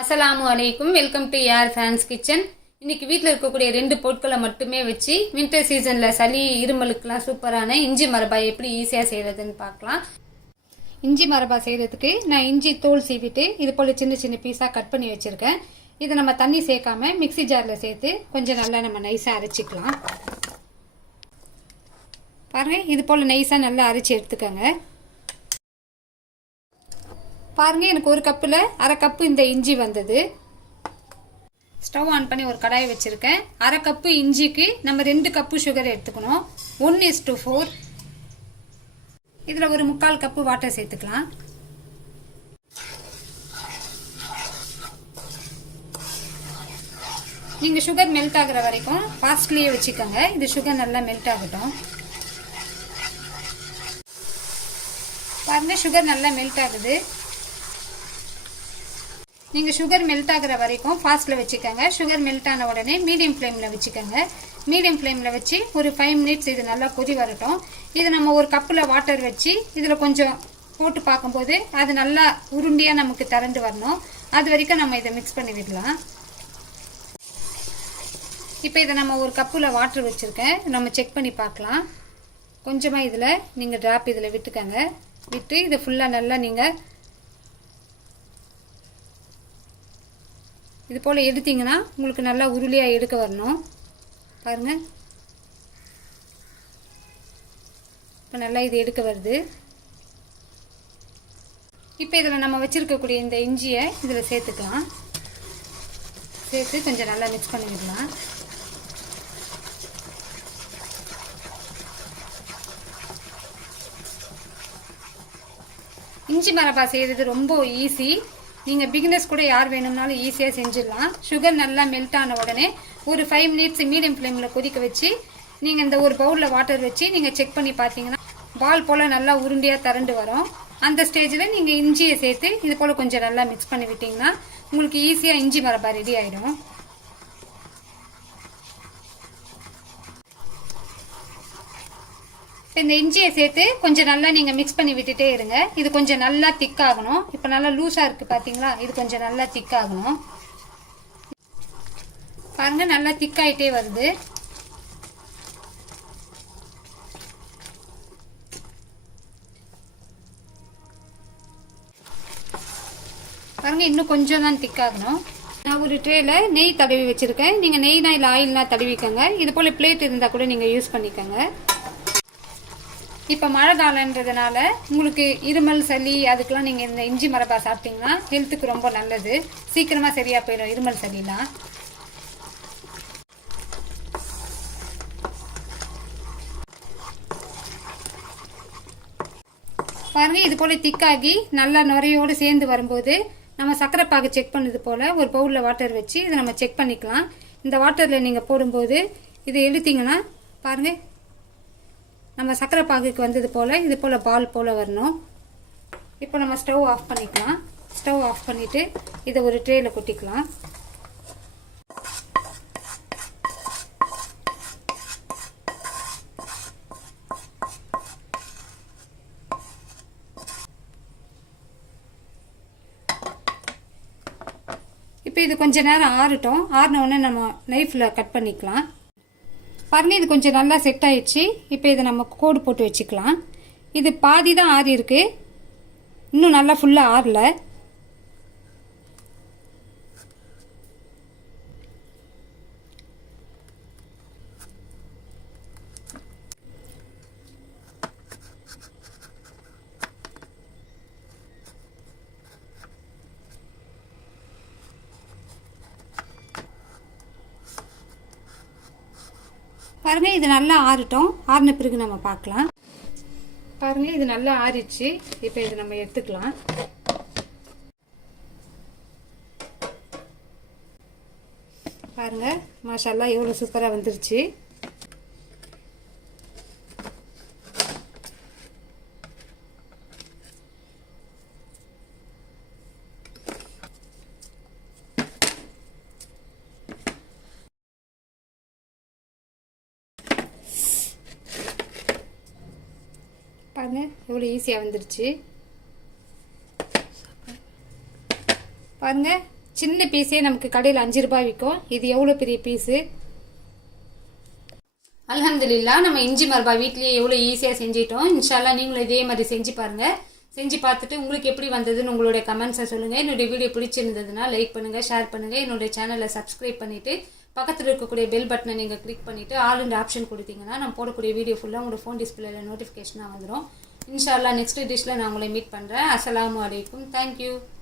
அஸ்ஸலாமு அலைக்கும். Welcome to யார் ஃபேன்ஸ் கிச்சன் இன்றைக்கி வீட்டில் இருக்கக்கூடிய ரெண்டு பொருட்களை மட்டுமே வச்சு வின்டர் சீசனில் சளி இருமலுக்கெலாம் சூப்பரான இஞ்சி மரபாய் எப்படி ஈஸியாக செய்கிறதுன்னு பார்க்கலாம். இஞ்சி மரபா செய்கிறதுக்கு நான் இஞ்சி தோல் சீவிட்டு இது போல் சின்ன சின்ன பீஸாக கட் பண்ணி வச்சுருக்கேன். இதை நம்ம தண்ணி சேர்க்காம மிக்ஸி ஜாரில் சேர்த்து கொஞ்சம் நல்லா நம்ம நைஸாக அரைச்சிக்கலாம். பாருங்கள் இது போல் நைஸாக நல்லா அரைச்சி எடுத்துக்கோங்க. பாருங்க எனக்கு ஒரு கப்பில் அரை கப்பு இந்த இஞ்சி வந்தது. ஸ்டவ் ஆன் பண்ணி ஒரு கடாயை வச்சுருக்கேன். அரை கப்பு இஞ்சிக்கு நம்ம ரெண்டு கப்பு சுகர் எடுத்துக்கணும். ஒன் இஸ் டு ஃபோர் இதில் ஒரு முக்கால் கப்பு வாட்டர் சேர்த்துக்கலாம். நீங்கள் சுகர் மெல்ட் ஆகுற வரைக்கும் ஃபாஸ்ட்லேயே வச்சுக்கோங்க. இது சுகர் நல்லா மெல்ட் ஆகட்டும். பாருங்கள் சுகர் நல்லா மெல்ட் ஆகுது. நீங்கள் சுகர் மெல்ட் ஆகுற வரைக்கும் ஃபாஸ்ட்டில் வச்சுக்கோங்க. சுகர் மெல்ட் ஆன உடனே மீடியம் ஃப்ளேமில் வச்சுக்கோங்க. மீடியம் ஃப்ளேமில் வச்சு ஒரு ஃபைவ் மினிட்ஸ் இது நல்லா கொதி வரட்டும். இது நம்ம ஒரு கப்பில் வாட்டர் வச்சு இதில் கொஞ்சம் போட்டு பார்க்கும்போது அது நல்லா உருண்டியாக நமக்கு திறந்து வரணும். அது வரைக்கும் நம்ம இதை மிக்ஸ் பண்ணி விடலாம். இப்போ இதை நம்ம ஒரு கப்பில் வாட்டர் வச்சுருக்கேன். நம்ம செக் பண்ணி பார்க்கலாம். கொஞ்சமாக இதில் நீங்கள் ட்ராப் இதில் விட்டுக்கோங்க. விட்டு இதை ஃபுல்லாக நல்லா நீங்கள் இது போல் எடுத்தீங்கன்னா உங்களுக்கு நல்லா உருளியாக எடுக்க வரணும். பாருங்கள் இப்போ நல்லா இது எடுக்க வருது. இப்போ இதில் நம்ம வச்சுருக்கக்கூடிய இந்த இஞ்சியை இதில் சேர்த்துக்கலாம். சேர்த்து கொஞ்சம் நல்லா மிக்ஸ் பண்ணிக்கலாம். இஞ்சி மரபா செய்கிறது ரொம்ப ஈஸி நீங்கள் பிகினர்ஸ் கூட யார் வேணும்னாலும் ஈஸியாக செஞ்சிடலாம். சுகர் நல்லா மெல்ட் ஆன உடனே ஒரு ஃபைவ் மினிட்ஸ் மீடியம் ஃப்ளேமில் கொதிக்க வச்சு நீங்கள் இந்த ஒரு பவுலில் வாட்டர் வச்சு நீங்கள் செக் பண்ணி பார்த்தீங்கன்னா பால் போல் நல்லா உருண்டையாக திரண்டு வரும். அந்த ஸ்டேஜில் நீங்கள் இஞ்சியை சேர்த்து இது போல் கொஞ்சம் நல்லா மிக்ஸ் பண்ணி விட்டிங்கன்னா உங்களுக்கு ஈஸியாக இஞ்சி மரபா ரெடி ஆகிடும் இந்த இஞ்சியை சேர்த்து கொஞ்சம் நல்லா நீங்கள் மிக்ஸ் பண்ணி விட்டுட்டே இருங்க. இது கொஞ்சம் நல்லா திக்காகணும் இப்போ நல்லா லூஸாக இருக்குது பார்த்தீங்களா இது கொஞ்சம் நல்லா திக்காகணும் பாருங்க நல்லா திக்காயிட்டே வருது. பாருங்க இன்னும் கொஞ்சம் தான் திக்காகணும் நான் ஒரு ட்ரேல நெய் தடவி வச்சிருக்கேன். நீங்க நெய்னா இல்லை ஆயில்னா தடவிக்கோங்க. இது போல பிளேட் இருந்தா கூட நீங்க யூஸ் பண்ணிக்கோங்க. இப்போ மழை காலன்றதுனால உங்களுக்கு இருமல் சளி அதுக்கெல்லாம் நீங்கள் இந்த இஞ்சி மரபா சாப்பிட்டீங்கன்னா ஹெல்த்துக்கு ரொம்ப நல்லது. சீக்கிரமாக சரியாக போயிடும் இருமல் சளிலாம். பாருங்க இது போல திக்காகி நல்லா நுரையோடு சேர்ந்து வரும்போது நம்ம சர்க்கரை பாகு செக் பண்ணது போல ஒரு பவுலில் வாட்டர் வச்சு இதை நம்ம செக் பண்ணிக்கலாம். இந்த வாட்டரில் நீங்கள் போடும்போது இதை எடுத்தீங்கன்னா பாருங்கள் நம்ம சக்கரை பாகுக்கு வந்தது போல் இது போல் பால் போல் வரணும். இப்போ நம்ம ஸ்டவ் ஆஃப் பண்ணிக்கலாம். ஸ்டவ் ஆஃப் பண்ணிவிட்டு இதை ஒரு ட்ரேயில் கொட்டிக்கலாம். இப்போ இது கொஞ்ச நேரம் ஆறட்டும். ஆறின உடனே நம்ம நைஃப்பில் கட் பண்ணிக்கலாம். பாருங்க இது கொஞ்சம் நல்லா செட் ஆயிடுச்சு. இப்போ இதை நம்ம கோடு போட்டு வச்சுக்கலாம். இது பாதி தான் ஆறி இருக்குது இன்னும் நல்லா ஃபுல்லாக ஆறல. பாருங்கள் இது நல்லா ஆறட்டும். ஆறின பிறகு நம்ம பார்க்கலாம். பாருங்க இது நல்லா ஆறிடுச்சு. இப்போ இது நம்ம எடுத்துக்கலாம். பாருங்க மாஷல்லா எவ்வளோ சூப்பராக வந்துருச்சு. பாருங்க எவ்வளோ ஈஸியாக வந்துருச்சு. பாருங்க சின்ன பீஸே நமக்கு கடையில் அஞ்சு ரூபாய் விற்கும் இது எவ்வளோ பெரிய பீஸு அலமதுல்லா நம்ம இஞ்சி மரபா வீட்லேயே எவ்வளோ ஈஸியாக செஞ்சிட்டோம். இன்ஷால்லா நீங்களும் இதே மாதிரி செஞ்சு பாருங்க. செஞ்சு பார்த்துட்டு உங்களுக்கு எப்படி வந்ததுன்னு உங்களுடைய கமெண்ட்ஸை சொல்லுங்கள் என்னுடைய வீடியோ பிடிச்சிருந்ததுன்னா லைக் பண்ணுங்கள் ஷேர் பண்ணுங்கள் என்னுடைய சேனலை சப்ஸ்கிரைப் பண்ணிவிட்டு பக்கத்தில் இருக்கக்கூடிய பெல் பட்டனை நீங்கள் கிளிக் பண்ணிவிட்டு ஆல் ஆப்ஷன் கொடுத்தீங்கன்னா நான் போடக்கூடிய வீடியோ ஃபுல்லாக உங்களோட ஃபோன் டிஸ்பிளேல நோட்டிஃபிகேஷனாக வந்துடும் இன்ஷால்லா நெக்ஸ்ட் டிஷ்ல நான் உங்களை மீட் பண்ணுறேன் அஸ்லாம் வலைக்கும் தேங்க்யூ